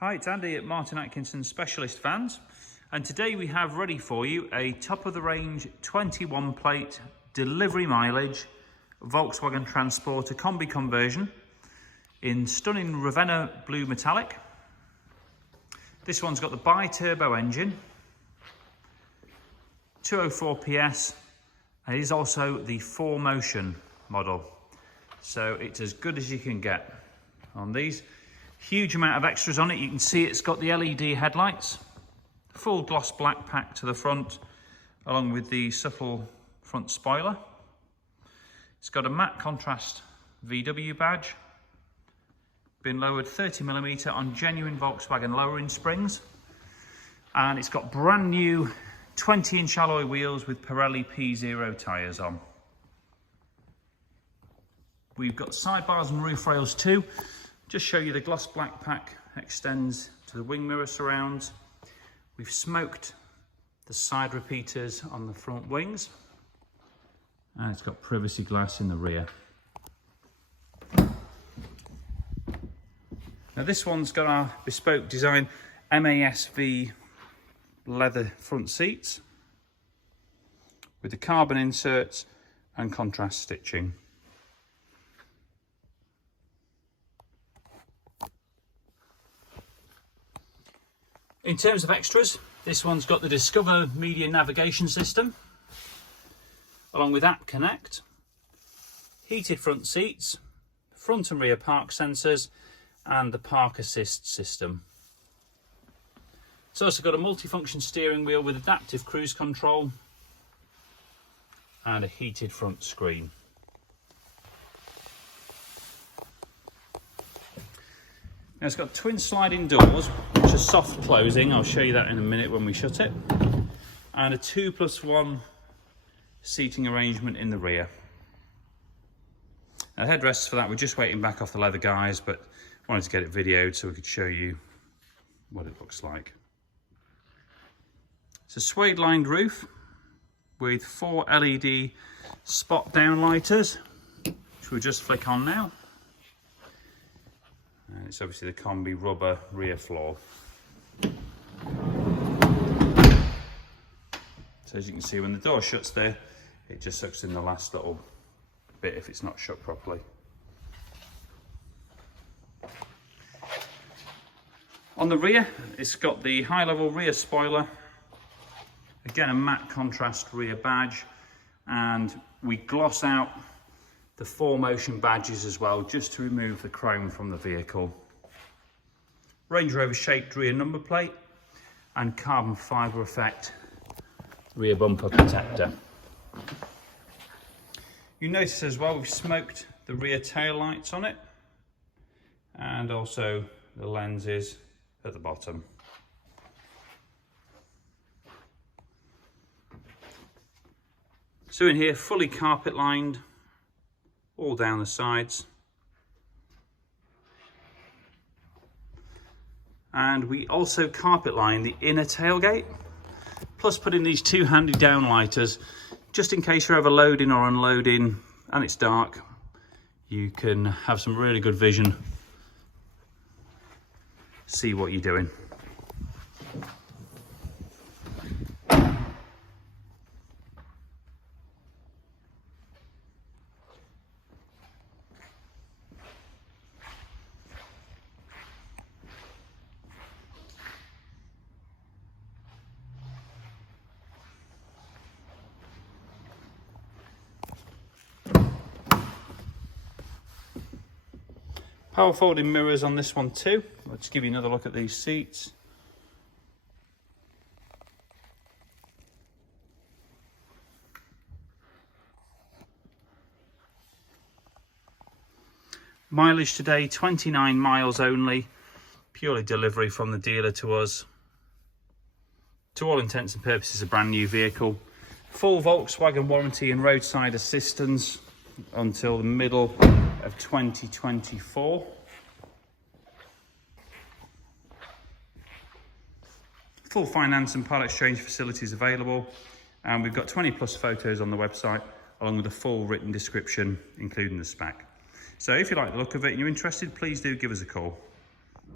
Hi, it's Andy at Martin Atkinson Specialist Vans, and today we have ready for you a top-of-the-range 21 plate delivery mileage Volkswagen Transporter Kombi conversion in stunning Ravenna Blue metallic. This one's got the bi-turbo engine, 204 PS, and it is also the 4Motion model, so it's as good as you can get on these. Huge amount of extras on it. You can see it's got the LED headlights, full gloss black pack to the front, along with the subtle front spoiler. It's got a matte contrast VW badge, been lowered 30mm on genuine Volkswagen lowering springs, and it's got brand new 20-inch alloy wheels with Pirelli P0 tyres on. We've got sidebars and roof rails too. Just show you the gloss black pack extends to the wing mirror surrounds. We've smoked the side repeaters on the front wings, and it's got privacy glass in the rear. Now this one's got our bespoke design MASV leather front seats with the carbon inserts and contrast stitching. In terms of extras, this one's got the Discover Media navigation system, along with App Connect, heated front seats, front and rear park sensors, and the park assist system. It's also got a multifunction steering wheel with adaptive cruise control and a heated front screen. Now it's got twin sliding doors, which are soft closing. I'll show you that in a minute when we shut it. And a 2+1 seating arrangement in the rear. Now the headrests for that, we're just waiting back off the leather guys, but wanted to get it videoed so we could show you what it looks like. It's a suede lined roof with 4 LED spot downlighters, which we'll just flick on now. And it's obviously the Kombi rubber rear floor. So as you can see, when the door shuts there, it just sucks in the last little bit if it's not shut properly. On the rear, it's got the high-level rear spoiler, again a matte contrast rear badge, and we gloss out the 4Motion badges as well, just to remove the chrome from the vehicle. Range Rover shaped rear number plate and carbon fibre effect rear bumper protector. You notice as well we've smoked the rear tail lights on it, and also the lenses at the bottom. So in here, fully carpet lined all down the sides, and we also carpet line the inner tailgate, plus put in these 2 handy downlighters just in case you're ever loading or unloading and it's dark. You can have some really good vision, see what you're doing. Power folding mirrors on this one too. Let's give you another look at these seats. Mileage today, 29 miles only, purely delivery from the dealer to us. To all intents and purposes, a brand new vehicle. Full Volkswagen warranty and roadside assistance until the middle of 2024. Full finance and part exchange facilities available, and we've got 20+ photos on the website along with a full written description including the spec. So if you like the look of it and you're interested, please do give us a call.